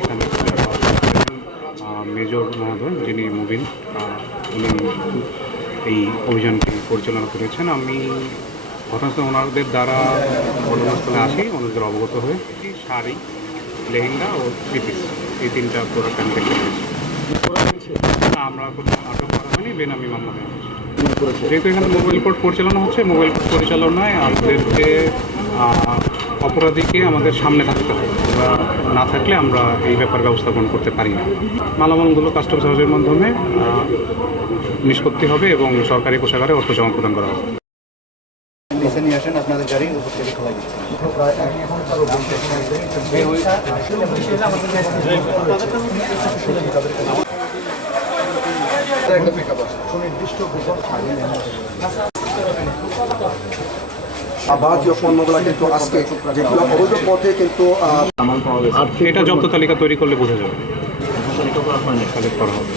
এখানে মেজর মহোদয় যিনি মুবিন উনি এই অভিযানটি পরিচালনা করেছেন। আমি ঘটনাস্থলে ওনাদের দ্বারা ঘটনাস্থলে আসি, ওনাদের অবগত হয়ে শাড়ি, লেহেঙ্গা ও থ্রি পিস এই তিনটা প্রোডাক্ট আমি দেখতে পেয়েছি। না, আমরা কোনো আটক করা হয়নি, বেনামি মামলা নেওয়া হয়েছে। যেহেতু এখানে মোবাইল কোর্ট পরিচালনা হচ্ছে, মোবাইল কোর্ট পরিচালনায় আমাদেরকে অপরাধীকে আমাদের সামনে থাকতে হবে। আমরা না থাকলে আমরা এই ব্যাপার ব্যবস্থাপন করতে পারি না। মালামালগুলো কাস্টমস হাউসের মাধ্যমে নিষ্পত্তি হবে এবং সরকারি কোষাগারে অর্থ জমা প্রদান করা হবে। নিয়ে আসেন আপনাদের গাড়ি উপর থেকে খোলা ভারতীয় পণ্যগুলা কিন্তু আজকে যেগুলো অবৈধ পথে কিন্তু এটা জব্দ তালিকা তৈরি করলে বোঝা যাবে, কালেক্ট করা হবে।